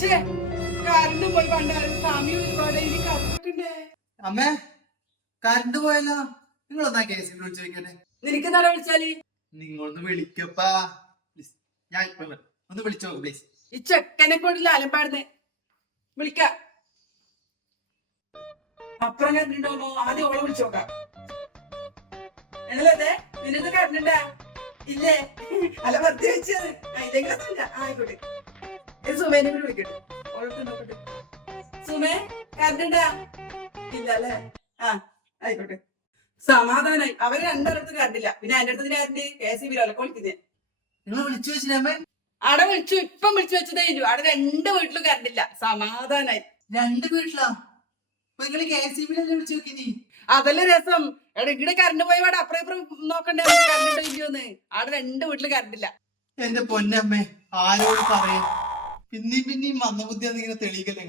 Current പോയി പണ്ടാലും സമയം ഒരുപാട് എനിക്ക് കറക്കണ്ടേ. അമ്മേ കറണ്ട് പോയല്ലോ. നിങ്ങളൊന്നാ കേസിൽ വിളിച്ചു ചോദിക്കട്ടെ. നിനക്ക് എന്താ വിളിച്ചാല്? നിങ്ങളൊന്ന് വിളിക്കപ്പാ. ഞാൻ ഇപ്പൊ ഒന്ന് വിളിച്ചു നോക്ക് പ്ലീസ്. ഈ ചെക്കനെ കൊണ്ടില്ല അലമ്പാടുന്നേ. വിളിക്ക. അപ്പുറം കണ്ടിട്ടുണ്ടോ? ആദ്യം ഓളെ വിളിച്ചു നോക്കാം. എന്നല്ലേ നിനക്ക് കണ്ടിണ്ടാ? ഇല്ലേ? അല്ല വെറുതെ വെച്ചത്. ഇല്ലെങ്കിലും ആയിക്കോട്ടെ. ഇത് സുമേനെ കൂടി വിളിക്കട്ടെ. ഓളത്ത് നോക്കട്ടെ. സുമേ കണ്ടിണ്ടാ? ഇല്ല അല്ലേ? ആ ആയിക്കോട്ടെ. സമാധാനായി. അവര് രണ്ടടുത്ത് കണ്ടില്ല. പിന്നെ എന്റെ അടുത്ത് കറണ്ട് KCB വിളിക്കുന്നേ. നിങ്ങൾ വിളിച്ചു വെച്ചില്ലേ? അവിടെ വിളിച്ചു. ഇപ്പം വിളിച്ചു വെച്ചതേ ഇല്ലു. അവിടെ 2 വീട്ടിലും കറണ്ടില്ല. സമാധാനായി. 2 വീട്ടിലാ? നിങ്ങൾ KCB വിളിച്ചു നോക്കി. അതല്ലേ രസം. എടാ ഇവിടെ കറണ്ട് പോയി അവിടെ അപ്പുറം ഇപ്പുറം നോക്കണ്ടേ കറണ്ട് ഇല്ലയോന്ന്. അവിടെ 2 വീട്ടില് കറണ്ടില്ല. എന്റെ പൊന്നമ്മേ ആരോട് പറയും. പിന്നെയും മന്ദബുദ്ധിയാന്ന് ഇങ്ങനെ തെളിയിക്കല്ലേ.